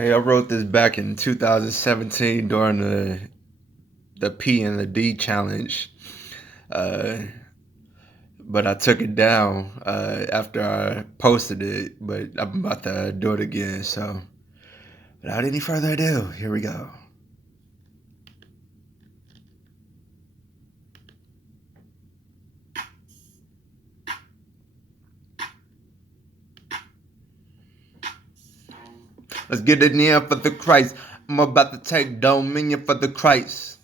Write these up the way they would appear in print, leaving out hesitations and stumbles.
Okay, I wrote this back in 2017 during the P and the D challenge, uh, but I took it down after I posted it. But I'm about to do it again. So, without any further ado, here we go. Let's get it in for the Christ. I'm about to take dominion for the Christ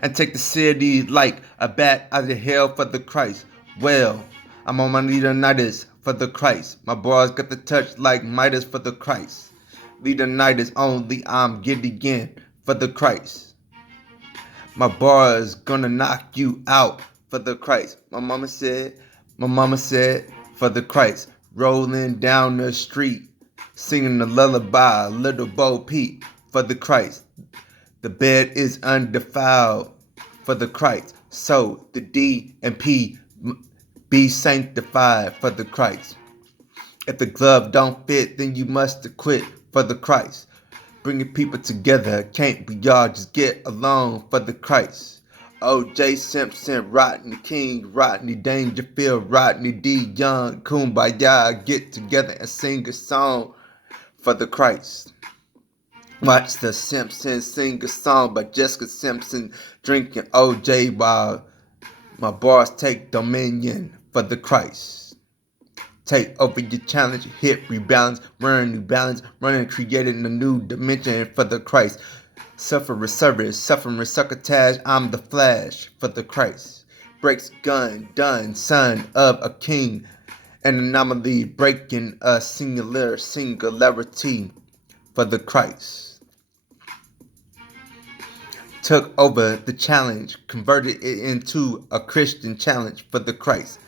and take the city like a bat out of hell for the Christ. Well, I'm on my Leonidas for the Christ. My boys got the touch like Midas for the Christ. Leonidas only, I'm Gideon for the Christ. My boys gonna knock you out for the Christ. My mama said, for the Christ. Rolling down the street, singing the lullaby, Little Bo Peep for the Christ. The bed is undefiled for the Christ. So the D and P be sanctified for the Christ. If the glove don't fit, then you must acquit for the Christ. Bringing people together, can't be y'all, just get along for the Christ. O.J. Simpson, Rodney King, Rodney Dangerfield, Rodney D. Young, Kumbaya, get together and sing a song for the Christ. Watch the Simpsons sing a song by Jessica Simpson, drinking O.J. while my bars take dominion for the Christ. Take over your challenge, hit, rebalance, run, new balance, running, creating a new dimension for the Christ. Suffering service, suffering succotash, I'm the Flash for the Christ. Breaks gun, done, son of a king. An anomaly, breaking a singularity for the Christ. Took over the challenge, converted it into a Christian challenge for the Christ.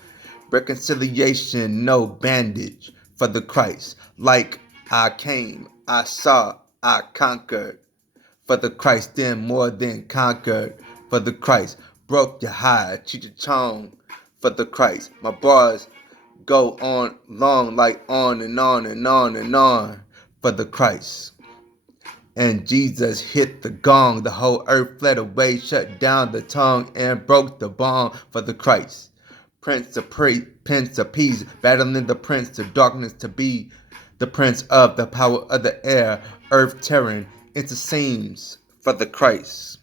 Reconciliation, no bandage for the Christ. Like I came, I saw, I conquered for the Christ, then more than conquered for the Christ. Broke your hide, chichachong for the Christ. My bars go on long like on and on and on and on for the Christ. And Jesus hit the gong, the whole earth fled away, shut down the tongue and broke the bond for the Christ. Prince of Peace, battling the prince of darkness to be the prince of the power of the air, earth tearing into seams for the Christ.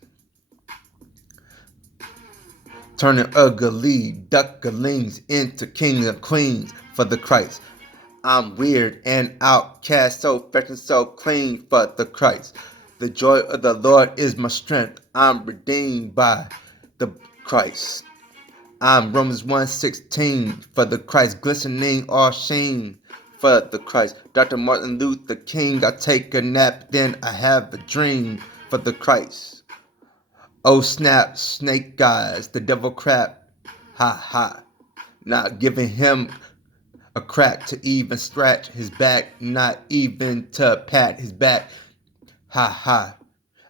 Turning ugly ducklings into kings and queens for the Christ. I'm weird and outcast, so fresh and so clean for the Christ. The joy of the Lord is my strength. I'm redeemed by the Christ. I'm Romans 1:16 for the Christ, glistening all shame for the Christ. Dr. Martin Luther King, I take a nap, then I have a dream for the Christ. Oh snap, snake eyes, the devil crap, ha ha. Not giving him a crack to even scratch his back, not even to pat his back, ha ha.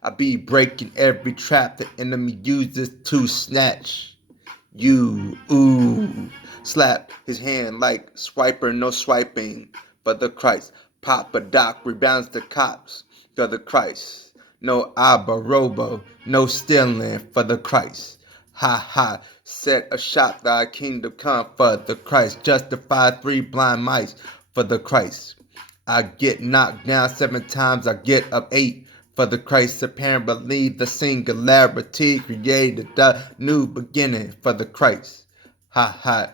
I be breaking every trap the enemy uses to snatch. You, ooh, slap his hand like swiper, no swiping for the Christ. Papa Doc rebounds the cops for the Christ. No Abba Robo, no stealing for the Christ. Ha ha, set a shop, thy kingdom come for the Christ. Justify 3 blind mice for the Christ. I get knocked down 7 times, I get up 8 for the Christ. Apparently the singularity created the new beginning for the Christ. Ha ha.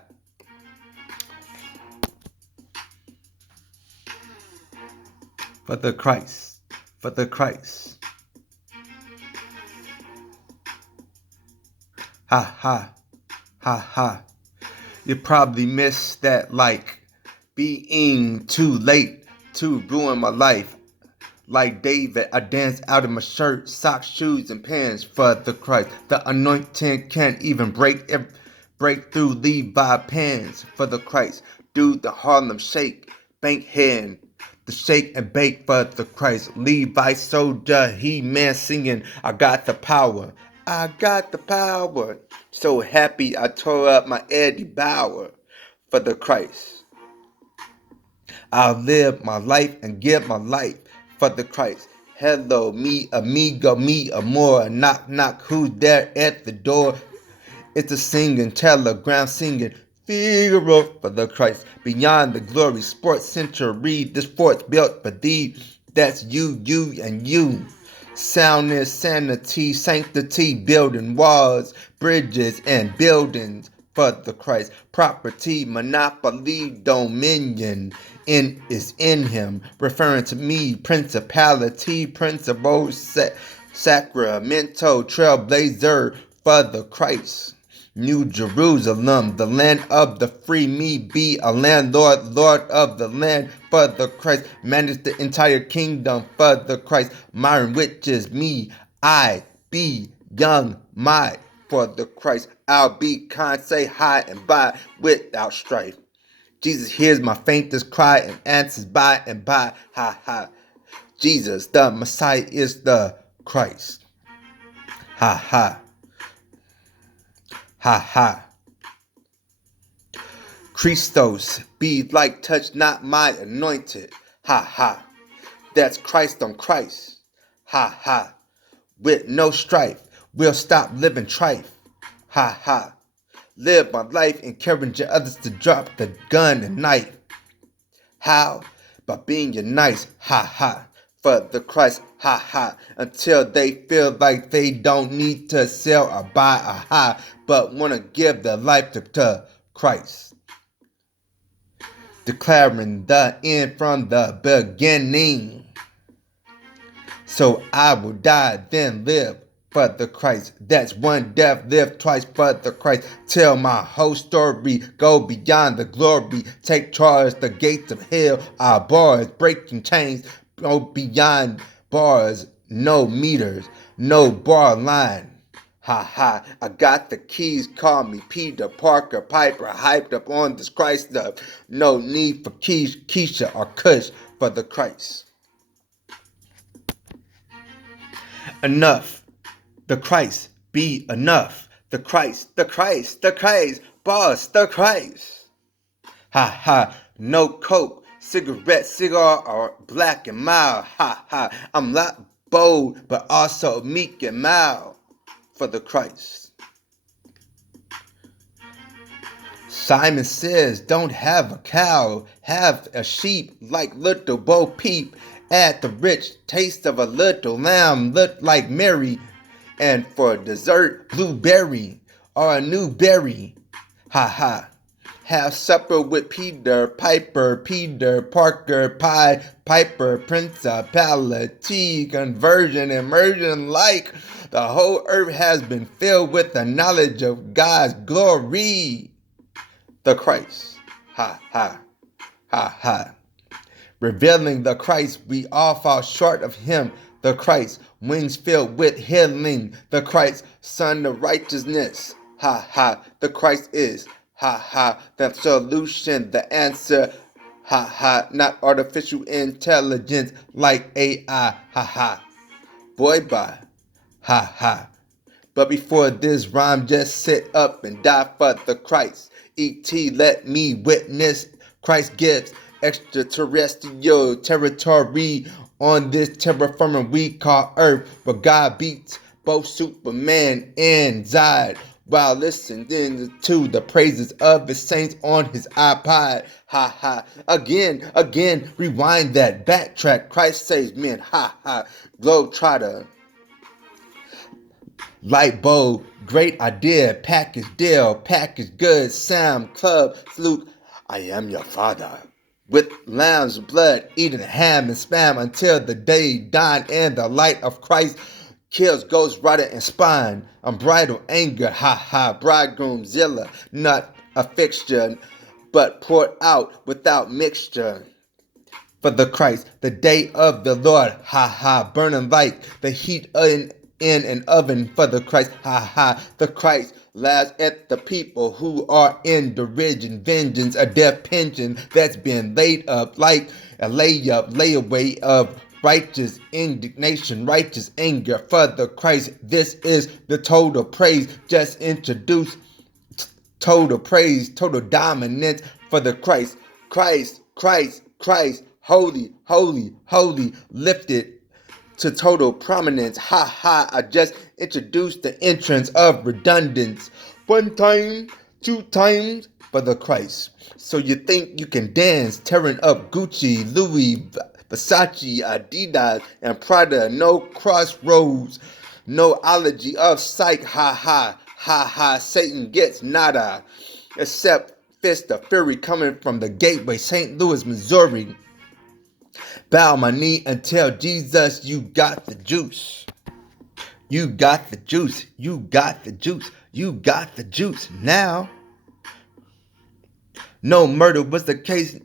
For the Christ. For the Christ. Ha ha. Ha ha. You probably missed that like being too late to ruin my life. Like David, I dance out of my shirt, socks, shoes, and pants for the Christ. The anointing can't even break through Levi pants for the Christ. Do the Harlem Shake, bank hand, the shake and bake for the Christ. Levi soldier, he man singing, I got the power. I got the power. So happy I tore up my Eddie Bauer for the Christ. I'll live my life and give my life for the Christ. Hello, me, amigo, me, amor. Knock, knock, who's there at the door? It's a singing, telegram singing, Figaro for the Christ. Beyond the glory, sports century, this fort's built for thee. That's you, and you. Soundness, sanity, sanctity, building walls, bridges, and buildings for the Christ. Property, monopoly, dominion is in him, referring to me, principality, principle, sacramento, trailblazer for the Christ. New Jerusalem, the land of the free, me be a landlord, Lord of the land for the Christ, manage the entire kingdom for the Christ. Myron, which is me, I be young, my for the Christ. I'll be kind, say hi and bye without strife. Jesus hears my faintest cry and answers by and by, ha ha. Jesus, the Messiah, is the Christ, ha ha. Ha ha. Christos, be like touch not my anointed. Ha ha. That's Christ on Christ. Ha ha. With no strife, we'll stop living trife. Ha ha. Live my life encouraging others to drop the gun and knife. How? By being nice. Ha ha. For the Christ, ha ha, until they feel like they don't need to sell or buy a high, but want to give their life to Christ. Declaring the end from the beginning. So I will die, then live for the Christ. That's one death, live twice for the Christ. Tell my whole story, go beyond the glory. Take charge, the gates of hell are bars, breaking chains. Go beyond bars, no meters, no bar line. Ha ha, I got the keys, call me Peter Parker Piper, hyped up on this Christ stuff. No need for Keisha or Kush for the Christ. Enough, the Christ be enough. The Christ, the Christ, the Christ, boss, the Christ. Ha ha, no coke, cigarette, cigar, or black and mild. Ha ha, I'm not bold, but also meek and mild for the Christ. Simon says, don't have a cow, have a sheep like little Bo Peep. Add the rich taste of a little lamb, look like Mary. And for dessert, blueberry or a new berry. Ha ha. Have supper with Peter Piper, Peter Parker, Pie Piper, principality, conversion, immersion, like the whole earth has been filled with the knowledge of God's glory. The Christ, ha ha, ha ha. Revealing the Christ, we all fall short of him. The Christ, wings filled with healing. The Christ, Son of righteousness. Ha ha, the Christ is, ha ha, the solution, the answer. Ha ha, not artificial intelligence like AI. Ha ha, boy bye. Ha ha. But before this rhyme, just sit up and die for the Christ. E.T. let me witness Christ gives extraterrestrial territory on this terraforming we call Earth, where God beats both Superman and Zod while listening to the praises of his saints on his iPod. Ha ha. Again, rewind that, backtrack. Christ saves men. Ha ha. Globetrotter. Light bulb, great idea, package deal, package goods, Sam, club, fluke, I am your father. With lamb's blood, eating ham and spam until the day dawn and the light of Christ kills ghost rider and spine. Unbridled anger, ha ha, bridegroom zilla, not a fixture, but poured out without mixture. For the Christ, the day of the Lord, ha ha, burning like the heat in an oven for the Christ, ha ha. The Christ laughs at the people who are in derision, vengeance, a death pension that's been laid up like a layaway of righteous indignation, righteous anger for the Christ. This is the total praise, just introduced. Total praise, total dominance for the Christ. Christ, Christ, Christ. holy, holy, holy, lifted to total prominence. Ha ha, I just introduced the entrance of redundance. One time, two times for the Christ. So you think you can dance, tearing up Gucci, Louis, Versace, Adidas, and Prada. No crossroads, no ology of psych. Ha ha, ha ha, Satan gets nada. Except fist of fury coming from the gateway, St. Louis, Missouri. Bow my knee and tell Jesus you got the juice. You got the juice. You got the juice. You got the juice. Now, no murder was the case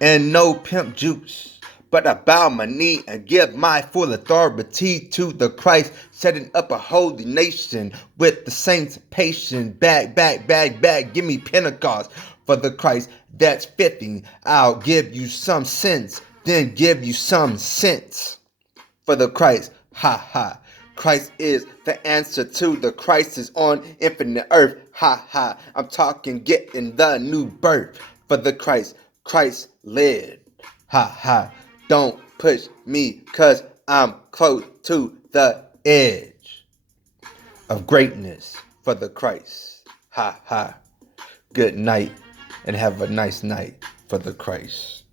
and no pimp juice. But I bow my knee and give my full authority to the Christ, setting up a holy nation with the saints patient. Bag, bag, bag, bag, give me Pentecost for the Christ. That's fitting. I'll give you some sense, then give you some sense for the Christ. Ha ha. Christ is the answer to the crisis on infinite earth. Ha ha. I'm talking getting the new birth for the Christ. Christ led. Ha ha. Don't push me cause I'm close to the edge of greatness for the Christ. Ha ha. Good night and have a nice night for the Christ.